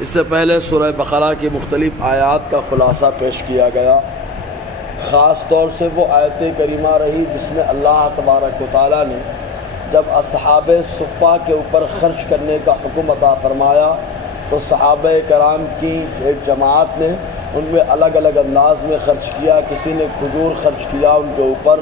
اس سے پہلے سورہ بقرہ کی مختلف آیات کا خلاصہ پیش کیا گیا، خاص طور سے وہ آیت کریمہ رہی جس میں اللہ تبارک و تعالیٰ نے جب اصحاب صفہ کے اوپر خرچ کرنے کا حکم عطا فرمایا تو صحابہ کرام کی ایک جماعت نے ان میں الگ الگ انداز میں خرچ کیا۔ کسی نے کھجور خرچ کیا ان کے اوپر،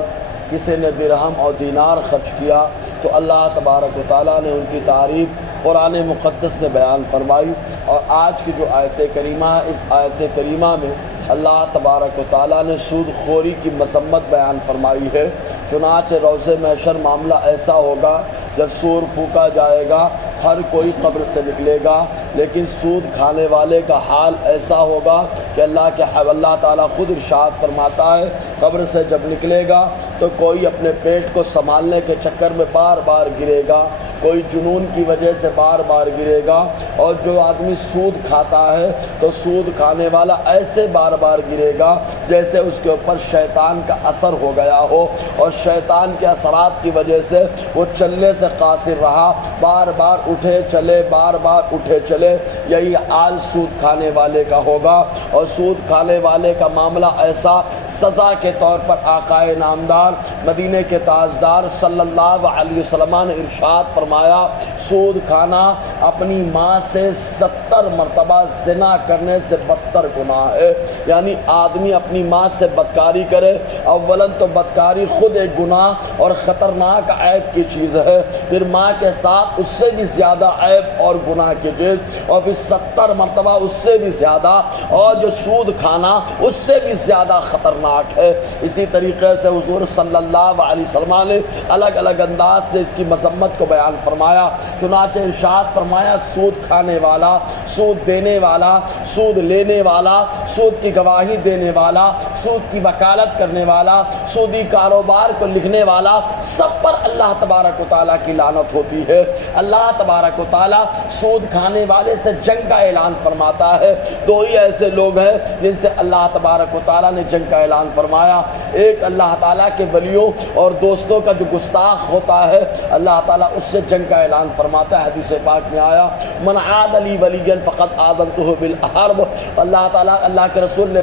کسی نے درہم اور دینار خرچ کیا، تو اللہ تبارک و تعالیٰ نے ان کی تعریف قرآن مقدس نے بیان فرمائی۔ اور آج کی جو آیت کریمہ ہے، اس آیت کریمہ میں اللہ تبارک و تعالیٰ نے سود خوری کی مذمت بیان فرمائی ہے۔ چنانچہ روز محشر معاملہ ایسا ہوگا جب سور پھونکا جائے گا، ہر کوئی قبر سے نکلے گا، لیکن سود کھانے والے کا حال ایسا ہوگا کہ اللہ تعالیٰ خود ارشاد فرماتا ہے قبر سے جب نکلے گا تو کوئی اپنے پیٹ کو سنبھالنے کے چکر میں بار بار گرے گا، کوئی جنون کی وجہ سے بار بار گرے گا، اور جو آدمی سود کھاتا ہے تو سود کھانے والا ایسے بار بار گرے گا جیسے اس کے اوپر شیطان کا اثر ہو گیا ہو، اور شیطان کے اثرات کی وجہ سے وہ چلنے سے قاصر رہا، بار بار اٹھے چلے، بار بار اٹھے چلے۔ یہی حال سود کھانے والے کا ہوگا، اور سود کھانے والے کا معاملہ ایسا سزا کے طور پر آقا نامدار مدینہ کے تاجدار صلی اللہ علیہ وسلم نے ارشاد فرمایا، سود کھانا اپنی ماں سے 70 مرتبہ زنا کرنے سے بدتر گناہ ہے۔ یعنی آدمی اپنی ماں سے بدکاری کرے، اولاً تو بدکاری خود ایک گناہ اور خطرناک عیب کی چیز ہے، پھر ماں کے ساتھ اس سے بھی زیادہ عیب اور گناہ کی چیز، اور پھر 70 مرتبہ اس سے بھی زیادہ، اور جو سود کھانا اس سے بھی زیادہ خطرناک ہے۔ اسی طریقے سے حضور صلی اللہ علیہ وسلم نے الگ الگ انداز سے اس کی مذمت کو بیان فرمایا۔ چنانچہ ارشاد فرمایا، سود کھانے والا، سود دینے والا، سود لینے والا، سود کی گواہی دینے والا، سود کی وکالت کرنے والا، سودی کاروبار کو لکھنے والا، سب پر اللہ تبارک و تعالیٰ کی لعنت ہوتی ہے۔ اللہ تبارک و تعالیٰ سود کھانے والے سے جنگ کا اعلان فرماتا ہے۔ دو ہی ایسے لوگ ہیں جن سے اللہ تبارک و تعالیٰ نے جنگ کا اعلان فرمایا، ایک اللہ تعالیٰ کے ولیوں اور دوستوں کا جو گستاخ ہوتا ہے، اللہ تعالیٰ اس سے جنگ کا اعلان فرماتا ہے۔ حدیث پاک میں آیا، من عاد لی ولیا فقد آذنتہ بالحرب۔ اللہ تعالیٰ، اللہ کے رسول نے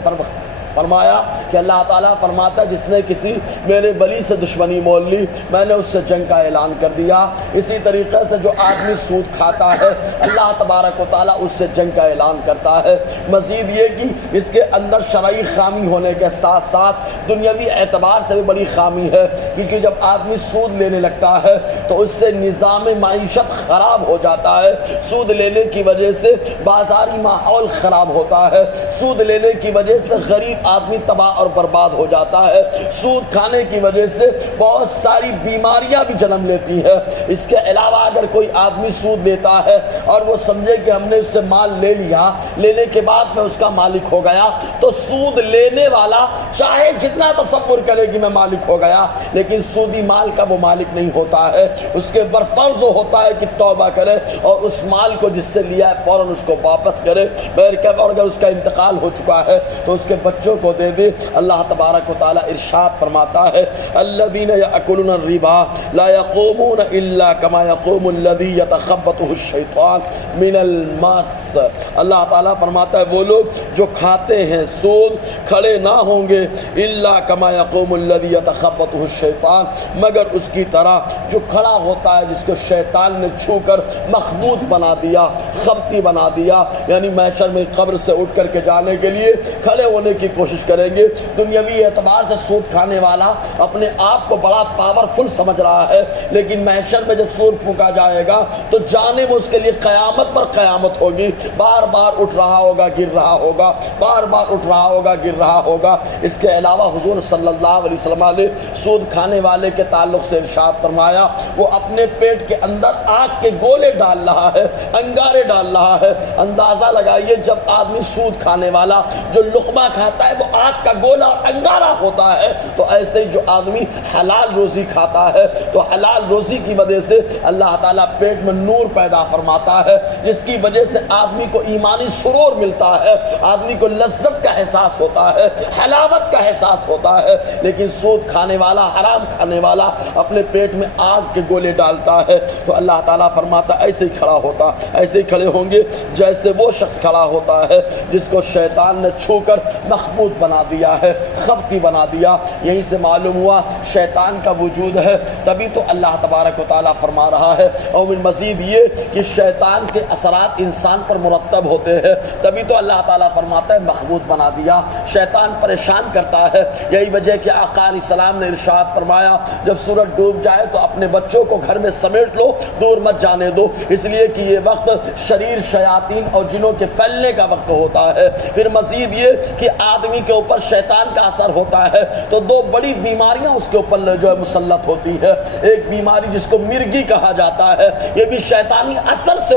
فرمایا کہ اللہ تعالیٰ فرماتا ہے جس نے کسی میرے ولی سے دشمنی مول لی، میں نے اس سے جنگ کا اعلان کر دیا۔ اسی طریقے سے جو آدمی سود کھاتا ہے، اللہ تبارک و تعالیٰ اس سے جنگ کا اعلان کرتا ہے۔ مزید یہ کہ اس کے اندر شرعی خامی ہونے کے ساتھ ساتھ دنیاوی اعتبار سے بھی بڑی خامی ہے، کیونکہ جب آدمی سود لینے لگتا ہے تو اس سے نظام معیشت خراب ہو جاتا ہے، سود لینے کی وجہ سے بازاری ماحول خراب ہوتا ہے، سود لینے کی وجہ سے غریب آدمی تباہ اور برباد ہو جاتا ہے، سود کھانے کی وجہ سے بہت ساری بیماریاں بھی جنم لیتی ہیں۔ اس کے علاوہ اگر کوئی آدمی سود لیتا ہے اور وہ سمجھے کہ ہم نے اس سے مال لے لیا، لینے کے بعد میں اس کا مالک ہو گیا، تو سود لینے والا چاہے جتنا تصور کرے کہ میں مالک ہو گیا، لیکن سودی مال کا وہ مالک نہیں ہوتا ہے۔ اس کے اوپر فرض ہوتا ہے کہ توبہ کرے اور اس مال کو جس سے لیا ہے فوراً اس کو واپس کرے، اور اگر اس کا انتقال ہو چکا ہے تو اس کے بچوں کو دے دے۔ اللہ تبارک و تعالیٰ ارشاد فرماتا ہے، الذین یأکلون الربا لا یقومون الا کما یقوم الذی یتخبطہ الشیطان من المس۔ اللہ تعالیٰ فرماتا ہے وہ لوگ جو کھاتے ہیں سود کھڑے نہ ہوں گے الا کما یقوم الذی یتخبطہ الشیطان، مگر اس کی طرح جو کھڑا ہوتا ہے جس کو شیطان نے چھو کر مخبوط بنا دیا، خبطی بنا دیا، یعنی محشر میں قبر سے اٹھ کر کے جانے کے لیے کھڑے ہونے کی کوشش کریں گے۔ دنیاوی اعتبار سے سود کھانے والا اپنے آپ کو بڑا پاورفل سمجھ رہا ہے، لیکن محشر میں جب سود پھونکا جائے گا تو جانے میں اس کے لیے قیامت پر قیامت ہوگی، بار بار اٹھ رہا ہوگا، گر رہا ہوگا، بار بار اٹھ رہا ہوگا، گر رہا ہوگا۔ اس کے علاوہ حضور صلی اللہ علیہ وسلم نے سود کھانے والے کے تعلق سے ارشاد فرمایا، وہ اپنے پیٹ کے اندر آگ کے گولے ڈال رہا ہے، انگارے ڈال رہا ہے۔ اندازہ لگائیے جب آدمی سود کھانے والا جو لقمہ کھاتا فرماتا ہے وہ آگ کا گولا اور انگارہ ہوتا ہے۔ تو ایسے ہی جو آدمی حلال روزی کھاتا ہے تو حلال روزی کی وجہ سے اللہ تعالیٰ پیٹ میں نور پیدا فرماتا ہے، جس کی وجہ سے آدمی کو ایمانی سرور ملتا ہے، آدمی کو لذت کا احساس ہوتا ہے، حلاوت کا احساس ہوتا ہے۔ لیکن سود کھانے والا، حرام کھانے والا اپنے پیٹ میں آگ کے گولے ڈالتا ہے تو اللہ تعالیٰ فرماتا ایسے ہی کھڑا ہوتا، ایسے ہی کھڑے ہوں گے جیسے وہ شخص کھڑا ہوتا ہے جس کو شیطان نے چھو کر مخبوط بنا دیا ہے، خبتی بنا دیا۔ یہیں سے معلوم ہوا شیطان کا وجود ہے، تبھی تو اللہ تبارک و تعالیٰ فرما رہا ہے اور مزید یہ کہ شیطان کے اثرات انسان پر مرتب ہوتے ہیں، تبھی تو اللہ تعالیٰ فرماتا ہے مخبوط بنا دیا۔ شیطان پریشان کرتا ہے، یہی وجہ کہ آقا علیہ السلام نے ارشاد فرمایا جب سورج ڈوب جائے تو اپنے بچوں کو گھر میں سمیٹ لو، دور مت جانے دو، اس لیے کہ یہ وقت شریر، شیاطین اور جنوں کے پھیلنے کا وقت ہوتا ہے۔ پھر مزید یہ کہ آدمی کے اوپر شیطان کا اثر ہوتا ہے تو دو بڑی بیماریاں اس کے اوپر جو ہے مسلط ہوتی ہے۔ ایک بیماری جس کو مرگی کہا جاتا ہے، یہ بھی شیطانی اثر سے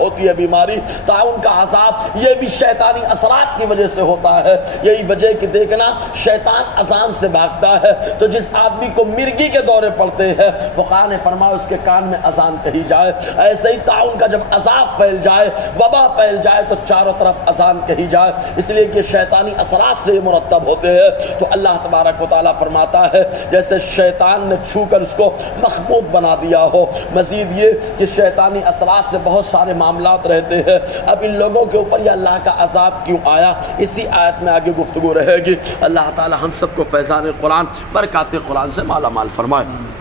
ہوتی ہے بیماری۔ طاعون کا عذاب یہ بھی شیطانی اثرات کی وجہ سے ہوتا ہے۔ یہی وجہ کہ دیکھنا شیطان اذان سے بھاگتا ہے تو جس آدمی کو مرگی کے دورے پڑتے ہیں فقہاء نے فرمایا اس کے کان میں اذان کہی جائے۔ ایسے ہی طاعون کا جب عذاب پھیل جائے، وبا پھیل جائے تو چاروں طرف اذان کہی جائے، اس لیے کہ شیطانی اثرات سے یہ مرتب ہوتے ہیں۔ تو اللہ تبارک و تعالیٰ فرماتا ہے جیسے شیطان نے چھو کر اس کو مخبوط بنا دیا ہو۔ مزید یہ کہ شیطانی اثرات سے بہت سارے معاملات رہتے ہیں۔ اب ان لوگوں کے اوپر یہ اللہ کا عذاب کیوں آیا، اسی آیت میں آگے گفتگو رہے گی۔ اللہ تعالیٰ ہم سب کو فیضان قرآن، برکات قرآن سے مالا مال فرمائے۔